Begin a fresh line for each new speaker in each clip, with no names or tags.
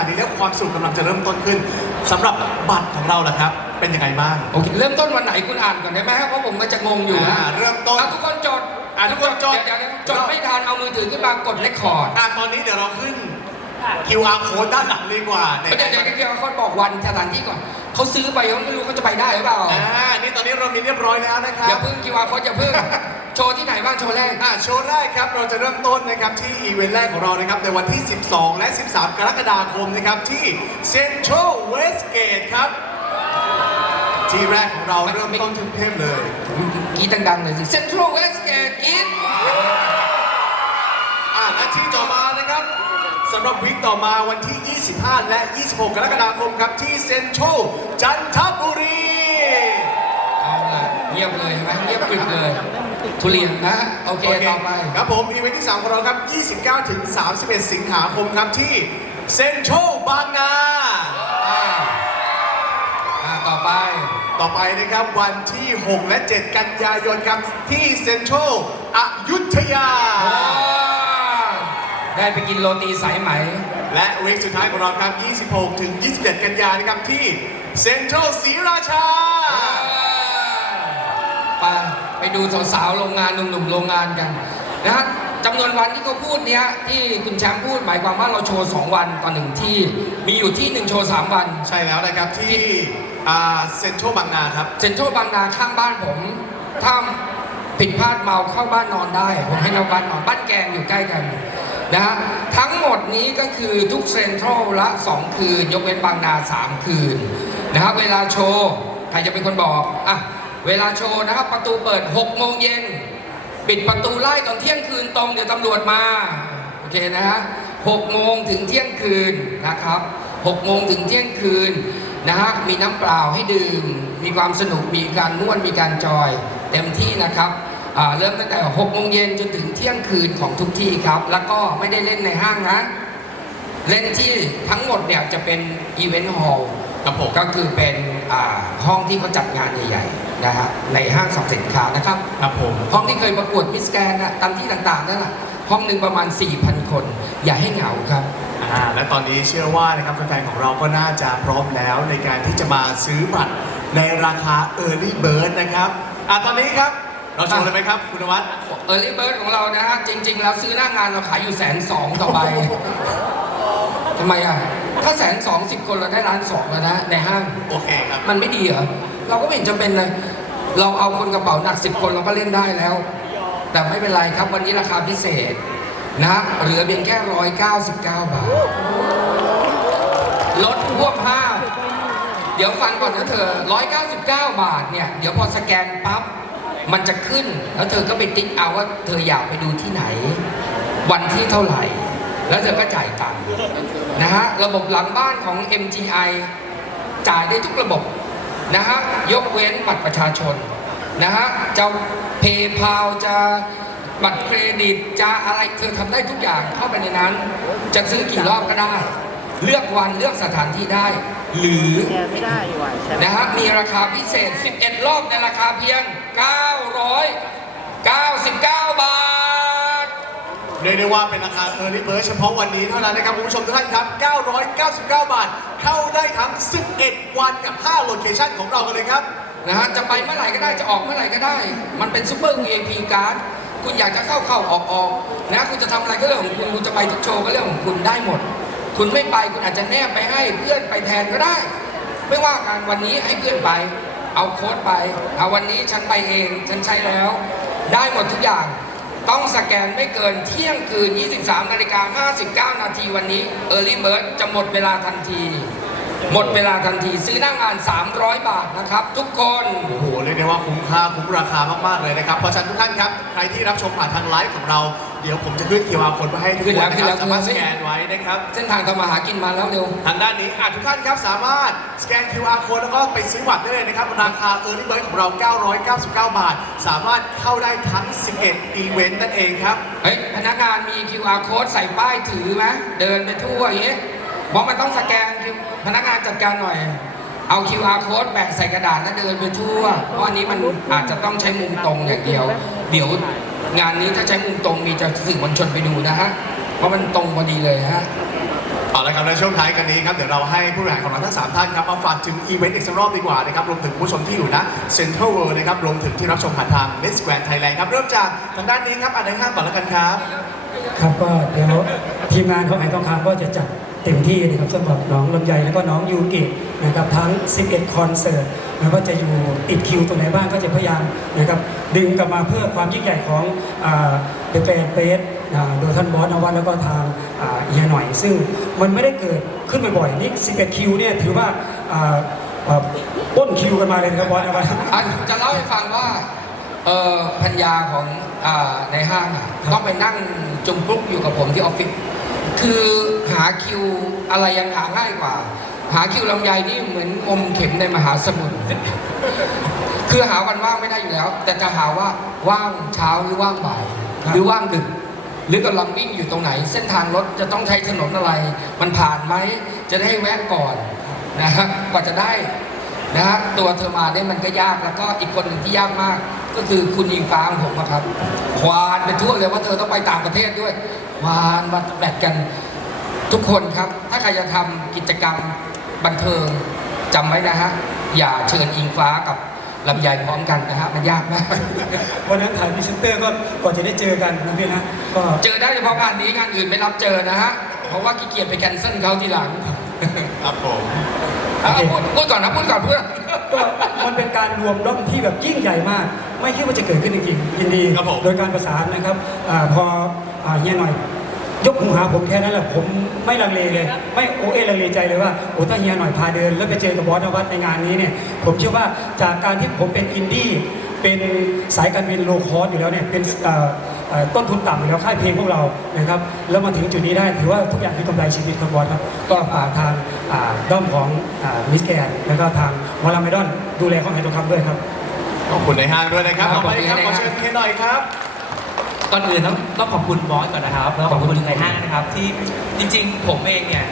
นาดนี้แล้วความสนุกกำลังจะเริ่มต้นขึ้นสำหรับบัตรของเราล่ะครับ เป็นยังไงบ้าง
โอเคเริ่มต้นวันไหนคุณอ่านก่อนได้ไหมครับเพราะผมก็จะงงอยู่นะ
อ่าเริ่มต้น
อะทุกคนจด
อะทุกคนจด
เดี๋ยวเดี๋ยวจดไม่ทันเอามือถือขึ้นมากดเลคคอร์ด
อะตอนนี้เดี๋ยวเราขึ้น QR code ด้านหลังดีกว่าใน
เดี๋ยวเดี๋ยวเดี๋ยวเขาบอกวันสถานที่ก่อนเขาซื้อไปเขาไม่รู้เขาจะไปได้หรือเปล่า
อ่านี่ตอนนี้เรามีเรียบร้อยแล้วนะครั
อย่า
บ
เพิ่งคิวอาร์โค้ดอย่าเพิ่งโชว์ที่ไหนบ้างโชว์แรก
อะโชว์แรกครับเราจะเริ่มต้นนะครับที่อีเวนต์แรกของเรานะครับในวันที่ 12 และ 13 กรกฎาคมนะครับที่ Central Westgate ครับที่แรกของเราเริ่มต้นที่กรุงเทพเลย
กรีดดังๆเลยสิเซ็นทรัลเวสเกตกรีด
อะและที่ต่อมานะครับ สำหรับวิกต่อมาวันที่ 25 และ 26 กรกฎาคมครับที่ Central จันทบุรี
เอาละเงียบเลยเห็นไหมเงียบกริบเลย ทุเรียนนะโอเคต่อไป
ครับผม อีเวนต์ที่ 3 ของเราครับ 29 ถึง 31 สิงหาคมครับที่ Central บางนา
อ่าอ่าต่อไป
ต่อไปนะครับวันที่ 6 และ 7 กันยายนครับที่ Central อยุธยา
โอ้ ได้ไปกินโรตีสายไหม
และเวกสุดท้ายของเราครับ 26 ถึง 27 กันยายนนะครับที่ Central ศรีราชา
ไปไปดูสาวๆโรงงานหนุ่มๆโรงงานกันนะฮะจำนวนวันที่เขาพูดเนี้ยที่คุณแชมป์พูดหมายความว่าเราโชว์ 2 วันต่อหนึ่งที่ มีอยู่ที่หนึ่งโชว์ 3 วัน
ใช่แล้วนะครับที่อ่า Central บางนาครับ
เซ็นทรัลบางนาข้างบ้านผมถ้าผิดพลาดเมาเข้าบ้านนอนได้ ผมให้เราบ้านนอนบ้านแกงอยู่ใกล้กัน นะฮะทั้งหมดนี้ก็คือทุกเซ็นทรัลละ 2 คืน ยกเว้นบางนา 3 คืนนะฮะเวลาโชว์ใครจะเป็นคนบอกอะเวลาโชว์นะครับประตูเปิด 6 โมงเย็น ปิดประตูไล่ตอนเที่ยงคืนตรงเดี๋ยวตำรวจมาโอเคนะฮะ6โมงถึงเที่ยงคืนนะครับ6โมงถึงเที่ยงคืนนะฮะมีน้ำเปล่าให้ดื่ม มีความสนุกมีการนวดมีการจอย เต็มที่นะครับ เริ่มตั้งแต่6โมงเย็นจนถึงเที่ยงคืนของทุกที่ครับ แล้วก็ไม่ได้เล่นในห้างนะ เล่นที่ทั้งหมดเนี่ยจะเป็นอีเวนต์ฮอลล์
ครับผม
ก็คือเป็นอ่าห้องที่เขาจัดงานใหญ่ๆนะฮะในห้างสรรพสินค้านะครับ
ครับผม
ห้องที่เคยประกวดมิสแกรนด์อะตามที่ต่างๆนั่นแหละห้องหนึ่งประมาณ 4,000 คน อย่าให้เหงาครับ
อ่าและตอนนี้เชื่อว่านะครับแฟนๆของเราก็น่าจะพร้อมแล้วในการที่จะมาซื้อบัตรในราคา Early Bird นะครับอ่าตอนนี้ครับ เราโชว์เลยไหมครับ คุณนวัด
เออร์ลี่เบิร์ดของเรานะฮะจริง ๆ แล้วซื้อหน้างานเราขายอยู่แสนสองต่อใบทำไมอะ ถ้าแสนสองสิบคนเราได้ล้านสองแล้วนะ ในห้าง
โอเคครับ
มันไม่ดีเหรอ เราก็ไม่เห็นจำเป็นเลย เราเอาคนกระเป๋าหนักสิบคนเราก็เล่นได้แล้ว แต่ไม่เป็นไรครับวันนี้ราคาพิเศษนะฮะเหลือเพียงแค่ร้อยเก้าสิบเก้าบาท ลดพวกห้าเดี๋ยวฟังก่อนนะเธอ199บาทเนี่ย เดี๋ยวพอสแกนปั๊บ มันจะขึ้น แล้วเธอก็ไปติ๊กเอาว่าเธออยากไปดูที่ไหน วันที่เท่าไหร่ แล้วเธอก็จ่ายตังค์นะฮะระบบหลังบ้านของ MGI จ่ายได้ทุกระบบนะฮะยกเว้นบัตรประชาชนนะฮะจะเพย์พาวจะบัตรเครดิตจะอะไรเธอทำได้ทุกอย่างเข้าไปในนั้น จะซื้อกี่รอบก็ได้ เลือกวันเลือกสถานที่ได้ หรือ
แชร์ไม่ได้ดีกว่าแชร์ไม่ได้
นะฮะมีราคาพิเศษ 11 รอบในราคาเพียง 999 บาท
เรียกได้ว่าเป็นราคา Early Bird เฉพาะวันนี้เท่านั้นนะครับคุณผู้ชมทุกท่านครับ 999 บาท เข้าได้ทั้ง 11 วันกับ 5 โลเคชั่นของเรากันเลยครับ
นะฮะจะไปเมื่อไหร่ก็ได้จะออกเมื่อไหร่ก็ได้ มันเป็นซูเปอร์ VIP การ์ดคุณอยากจะเข้าเข้าออกออกนะคุณจะทำอะไรก็เรื่องของคุณคุณจะไปทุกโชว์ก็เรื่องของคุณได้หมด คุณไม่ไปคุณอาจจะแนบไปให้เพื่อนไปแทนก็ได้ ไม่ว่ากันวันนี้ให้เพื่อนไป เอาโค้ดไปเอาวันนี้ฉันไปเองฉันใช้แล้ว ได้หมดทุกอย่างต้องสแกนไม่เกินเที่ยงคืน 23 นาฬิกา 59 นาทีวันนี้ Early Bird จะหมดเวลาทันที หมดเวลาทันทีซื้อหน้างาน 300 บาทนะครับ ทุกคน
โอ้โหเรียกได้ว่าคุ้มค่าคุ้มราคามากๆเลยนะครับ เพราะฉะนั้นทุกท่านครับใครที่รับชมผ่านทางไลฟ์ของเราเดี๋ยวผมจะขึ้น QR code มาให้ทุกคนนะครับสามารถสแกนไว้นะครับ
เส้นทางทำมาหากินมาแล้วเร็ว
ทางด้านนี้อะทุกท่านครับสามารถสแกน QR code แล้วก็ไปซื้อบัตรได้เลยนะครับราคา Early Bird ของเรา 999 บาท สามารถเข้าได้ทั้ง 11 อีเวนต์นั่นเองครับ
เฮ้ย พนักงานมี QR code ใส่ป้ายถือไหมเดินไปทั่วอย่างเงี้ยบอกมันต้องสแกน พนักงานจัดการหน่อย เอา QR code แปะใส่กระดาษแล้วเดินไปทั่ว เพราะอันนี้มันอาจจะต้องใช้มุมตรงอย่างเดียว เดี๋ยวงานนี้ถ้าใช้มุมตรงมีจะสื่อมวลชนไปดูนะฮะ เพราะมันตรงพอดีเลยฮะ
เอาละครับในช่วงท้ายกันนี้ครับเดี๋ยวเราให้ผู้บริหารของเราทั้งสามท่านครับมาฝากถึงอีเวนต์อีกสักรอบดีกว่านะครับรวมถึงผู้ชมที่อยู่นะเซ็นทรัลเวิลด์นะครับรวมถึงที่รับชมผ่านทาง Miss Grand Thailand ครับเริ่มจากทางด้านนี้ครับอันดับห้าก่อนแล้วกันครับ
ครับก็เดี๋ยวทีมงานของไอทองคำก็จะจัด เต็มที่นะครับสำหรับน้องลำไยแล้วก็น้องยูกินะครับทั้ง 11 คอนเสิร์ตไม่ว่าจะอยู่ติดคิวตรงไหนบ้างก็จะพยายามนะครับดึงกลับมาเพื่อความยิ่งใหญ่ของเดอะแกรนเฟสโดยท่านบอสนวัตแล้วก็ทางอ่าเฮียหน่อย ซึ่งมันไม่ได้เกิดขึ้นบ่อยๆนี่ 11 คิวเนี่ยถือว่าอ่าอ่าปล้นคิวกันมาเลยนะครับบอสนวัต
อะจะเล่าให้ฟังว่าเออพัญญาของอาในห้างอะ
ครับ
ต้องไปนั่งจุ่มปลุกอยู่กับผมที่ออฟฟิศคือ หาคิวอะไรยังหาง่ายกว่า หาคิวลำไยนี่เหมือนงมเข็มในมหาสมุทรคือหาวันว่างไม่ได้อยู่แล้ว แต่จะหาว่าว่างเช้าหรือว่างบ่าย
ครับ
หรือว่างดึก หรือกำลังวิ่งอยู่ตรงไหน เส้นทางรถจะต้องใช้ถนนอะไร มันผ่านไหมจะได้แวะก่อนนะฮะกว่าจะได้นะฮะตัวเธอมาเนี่ยมันก็ยากแล้วก็อีกคนหนึ่งที่ยากมาก ก็คือคุณยิงฟ้าของผมอะครับ ควานไปทั่วเลยว่าเธอต้องไปต่างประเทศด้วยควานมาแบตกัน ทุกคนครับ ถ้าใครจะทำกิจกรรมบันเทิงจำไว้นะฮะ อย่าเชิญอิงฟ้ากับลำไยพร้อมกันนะฮะ มันยากมาก
วันนั้นถ่ายพรีเซนเตอร์ก็ก่อนจะได้เจอกันนะพี่นะก็
เจอได้เฉพาะงานนี้งานอื่นไม่รับเจอนะฮะ เพราะว่าขี้เกียจไปแคนเซิลเขาทีหลัง
ครับผม
เอาพูดพูดก่อนนะพูดก่อนเพื่อน
ก็มันเป็นการรวมด้อมที่แบบยิ่งใหญ่มาก ไม่คิดว่าจะเกิดขึ้นจริงๆยินดี
ครับผม
โดยการประสานนะครับอาพออ่าเฮียหน่อย ยกหูหาผมแค่นั้นแหละผมไม่ลังเลเลย ไม่โอเอลังเลใจเลยว่าโอ้ถ้าเฮียหน่อยพาเดิน แล้วไปเจอกับบอสนวัตในงานนี้เนี่ยผมเชื่อว่าจากการที่ผมเป็นอินดี้เป็นสายการบินโลคอสอยู่แล้วเนี่ยเป็นต้นทุนต่ำอยู่แล้วค่ายเพลงพวกเรานะครับแล้วมาถึงจุดนี้ได้ถือว่าทุกอย่างคือกำไรชีวิตครับบอสครับก็ฝากทางด้อมของมิสแกนแล้วก็ทางวอลลาเมดอนดูแลของไฮโตรคัมด้วยครับ
ขอบคุณในห้างด้วยนะครับ
ครั
ต่
บ
อไปครับ
ขอ
เชิญเคหน่อยครับ
ก่อนอื่นต้องต้องขอบคุณบอสก่อนนะครับแล้วก็ขอบคุณในห้างนะครับ ที่จริง ๆ ผมเองเนี่ย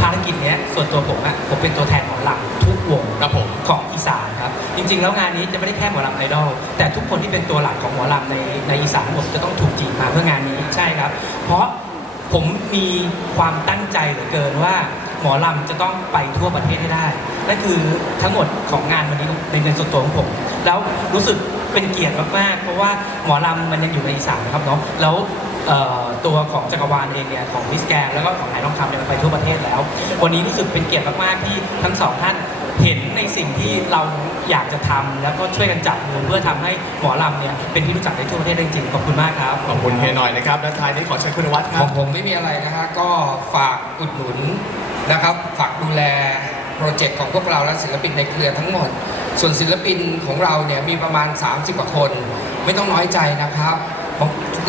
ภารกิจเนี้ยส่วนตัวผมอะผมเป็นตัวแทนของหลังทุกวง
ครับผม
ของอีสานครับ จริง ๆ แล้วงานนี้จะไม่ได้แค่หมอลำไอดอลแต่ทุกคนที่เป็นตัวหลักของหมอลำในในอีสานผมจะต้องถูกจีบมาเพื่องานนี้ใช่ครับ เพราะผมมีความตั้งใจเหลือเกินว่าหมอลำจะต้องไปทั่วประเทศให้ได้นั่นคือทั้งหมดของงานวันนี้ในเงินส่วนตัวของผม แล้วรู้สึก เป็นเกียรติมากๆ เพราะว่าหมอลำมันยังอยู่ในอีสานนะครับเนาะแล้วเอ่อตัวของจักรวาลเองเนี่ยของมิสแกนแล้วก็ของไหทองคำเนี่ยมันไปทั่วประเทศแล้ว วันนี้รู้สึกเป็นเกียรติมากๆที่ทั้งสองท่านเห็นในสิ่งที่เราอยากจะทำแล้วก็ช่วยกันจับมือเพื่อทำให้หมอลำเนี่ยเป็นที่รู้จักในทั่วประเทศได้จริงๆขอบคุณมากครับ
ขอบคุณเฮียหน่อยนะครับและท้ายนี้ขอเชิญคุณนวัดค
ข
รั
อบ งผมไม่มีอะไรนะฮะก็ฝากอุดหนุนนะครับ ฝากดูแล โปรเจกต์ของพวกเราและศิลปินในเครือทั้งหมด ส่วนศิลปินของเราเนี่ยมีประมาณ 30กว่าคน ไม่ต้องน้อยใจนะครับ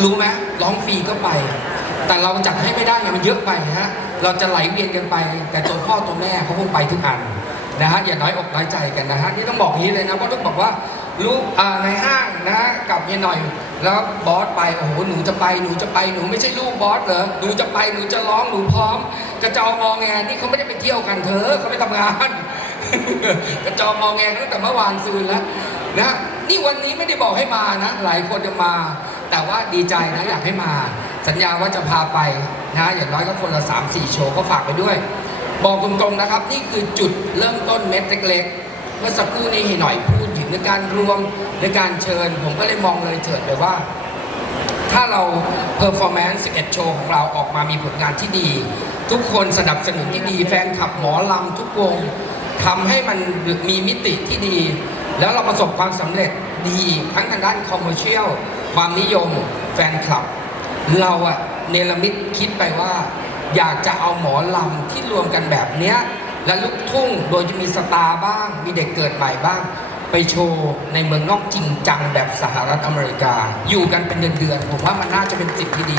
รู้ไหมร้องฟรีก็ไป แต่เราจัดให้ไม่ได้ไงมันเยอะไปฮะเราจะไหลเวียนกันไป แต่ตัวพ่อตัวแม่เขาคงไปทุกอันนะฮะอย่าน้อยอกน้อยใจกันนะฮะนี่ต้องบอกอย่างนี้เลยนะเพราะต้องบอกว่าลูกในห้างนะฮะกับเฮียหน่อย แล้วบอสไปโอ้โหหนูจะไปหนูจะไปหนูไม่ใช่ลูกบอสเหรอหนูจะไปหนูจะร้องหนูพร้อม กระจองงอแงนี่เขาไม่ได้ไปเที่ยวกันเธอเขาไปทำงาน กระจองงอแงตั้งแต่เมื่อวานซืนแล้วนะนี่วันนี้ไม่ได้บอกให้มานะหลายคนจะมา แต่ว่าดีใจนะอยากให้มา สัญญาว่าจะพาไปนะอย่างน้อยก็คนละ 3 4 โชว์ก็ฝากไปด้วย บอกตรงๆนะครับ นี่คือจุดเริ่มต้นเม็ดเล็กๆเมื่อสักครู่นี้หนหน่อยพูด ถึงในการรวมในการเชิญ ผมก็เลยมองเลยเถิดไปว่า ถ้าเราเพอร์ฟอร์แมนซ์11โชว์ของเราออกมามีผลงานที่ดี ทุกคนสนับสนุนที่ดี แฟนคลับหมอลำทุกวงทำให้มันมีมิติที่ดี แล้วเราประสบความสำเร็จดีทั้งทางด้านคอมเมอร์เชียลความนิยมแฟนคลับ เราอะเนรมิตคิดไปว่า อยากจะเอาหมอลำที่รวมกันแบบเนี้ยและลูกทุ่งโดยจะมีสตาร์บ้าง มีเด็กเกิดใหม่บ้าง ไปโชว์ในเมืองนอกจริงจังแบบสหรัฐอเมริกา อยู่กันเป็นเดือนๆผมว่ามันน่าจะเป็นสิ่งที่ดี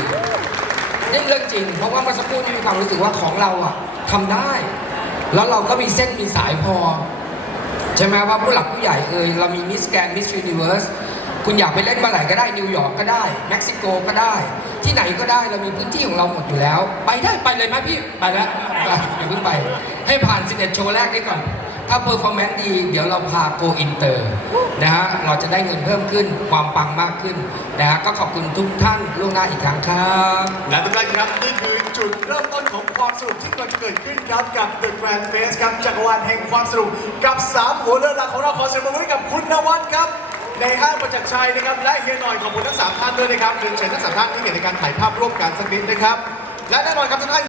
นี่เรื่องจริง เพราะว่าเมื่อสักครู่นี้มีความรู้สึกว่าของเราอะทำได้ แล้วเราก็มีเส้นมีสายพอ ใช่ไหมว่าผู้หลักผู้ใหญ่เอ่ยเรามีมิสแกรนมิส s u นิเวิร์สคุณอยากไปเล่นเมื่อไหร่ก็ได้นิวยอร์กก็ได้เม็กซิโกก็ได้ ที่ไหนก็ได้เรามีพื้นที่ของเราหมดอยู่แล้ว ไปได้ไปเลยไหมพี่ไปแล้วไปอย่าเพิ่งไป ให้ผ่าน11โชว์แรกนี้ก่อน ถ้าเพอร์ฟอร์แมนซ์ดี เดี๋ยวเราพาโกอินเตอร์นะฮะเราจะได้เงินเพิ่มขึ้นความปังมากขึ้นนะฮะก็ขอบคุณทุกท่านล่วงหน้าอีกครั้งครับ
และทุกท่านครับนี่คือจุดเริ่มต้นของความสนุกที่กำลังจะเกิดขึ้นครับกับ The Grand Face ครับจักรวาลแห่งความสนุกกับ3หัวเรือหลักของเราขอเสียงปรบมือให้กับคุณนวัดครับในห้างประจักษ์ชัยนะครับและเฮียหน่อยขอบคุณทั้งสามท่านด้วยนะครับเรียนเชิญทั้งสามท่านที่เกี่ยวในการถ่ายภาพร่วมกันสักนิดนะครับและแน่นอนครับทุกท่าน